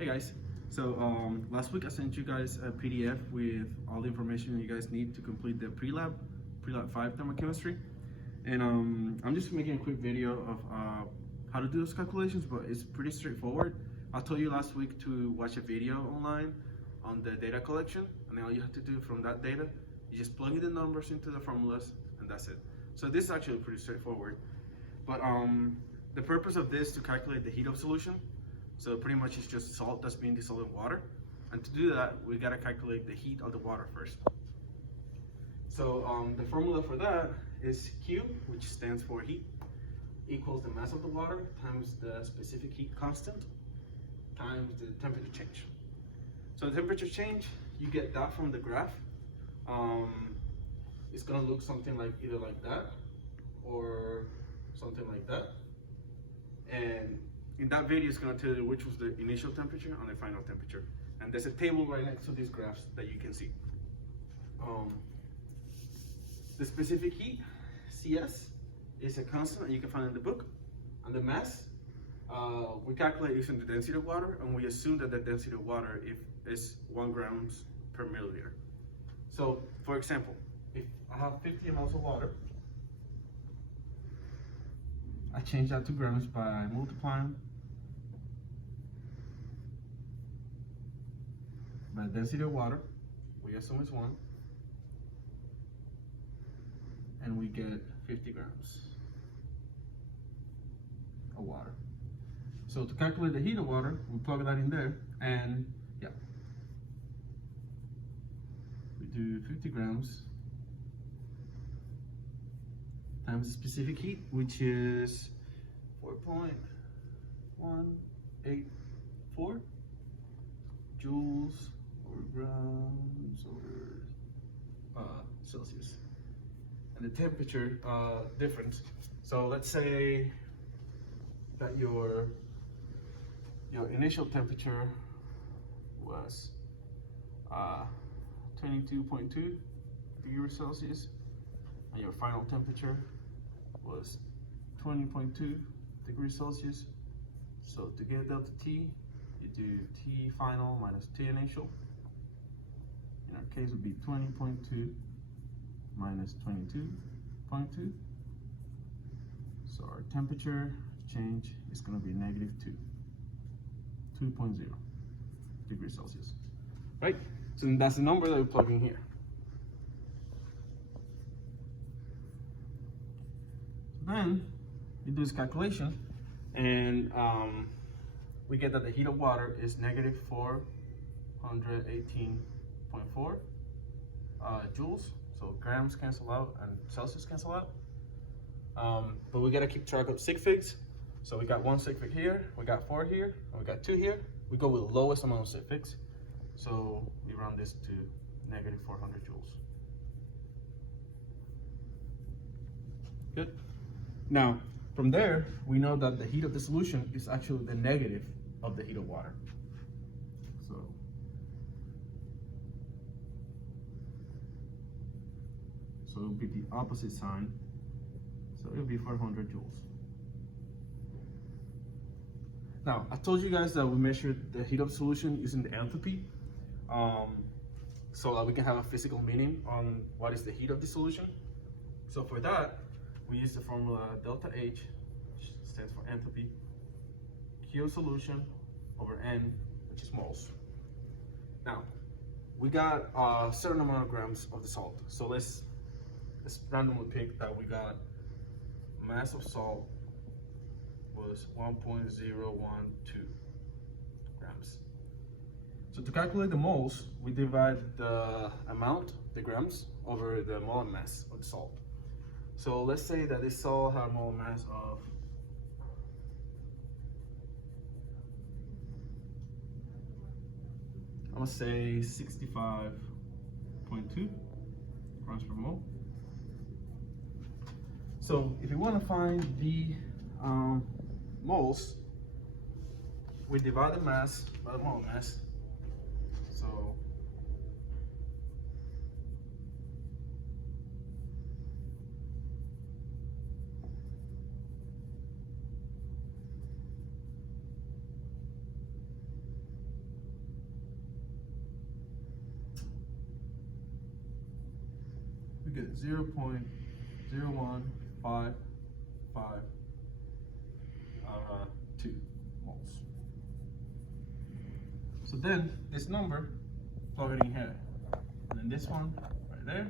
Hey guys, so last week I sent you guys a PDF with all the information you guys need to complete the pre-lab 5 thermochemistry, and I'm just making a quick video of how to do those calculations, but it's pretty straightforward. I told you last week to watch a video online on the data collection, and then all you have to do from that data, you just plug in the numbers into the formulas, and that's it. So this is actually pretty straightforward, but the purpose of this is to calculate the heat of solution. So pretty much it's just salt that's being dissolved in water. And to do that, we gotta calculate the heat of the water first. So the formula for that is Q, which stands for heat, equals the mass of the water times the specific heat constant times the temperature change. So the temperature change, you get that from the graph. It's gonna look something like either like that or something like that. And in that video, it's going to tell you which was the initial temperature and the final temperature. And there's a table right next to these graphs that you can see. The specific heat, CS, is a constant that you can find in the book. And the mass, we calculate using the density of water, and we assume that the density of water is 1 grams per milliliter. So, for example, if I have 50 mLs of water, I change that to grams by multiplying by the density of water. We assume it's 1, and we get 50 grams of water. So to calculate the heat of water, we plug that in there, and yeah, we do 50 grams times the specific heat, which is 4.184 joules over grams over Celsius. And the temperature difference. So let's say that your initial temperature was 22.2 degrees Celsius, and your final temperature was 20.2 degrees Celsius. So to get delta T, you do T final minus T initial. In our case, would be 20.2 minus 22.2. So our temperature change is going to be negative 2.0 degrees Celsius. Right? So that's the number that we plug in here. Then we do this calculation, and we get that the heat of water is negative 418.4 joules. So grams cancel out and Celsius cancel out. But we gotta keep track of sig figs. So we got 1 sig fig here, we got 4 here, and we got 2 here. We go with the lowest amount of sig figs. So we round this to negative 400 joules. Good. Now, from there, we know that the heat of the solution is actually the negative of the heat of water. So it will be the opposite sign. So it will be 400 joules. Now, I told you guys that we measured the heat of solution using the enthalpy, so that we can have a physical meaning on what is the heat of the solution. So for that, we use the formula delta H, which stands for enthalpy, Q solution over N, which is moles. Now, we got a certain amount of grams of the salt. So let's randomly pick that we got mass of salt was 1.012 grams. So to calculate the moles, we divide the amount, the grams, over the molar mass of the salt. So let's say that this salt had a molar mass of I'm gonna say 65.2 grams per mole. So if you want to find the moles, we divide the mass by the molar mass. So we get 0.01552 moles. So then this number, plug it in here. And then this one right there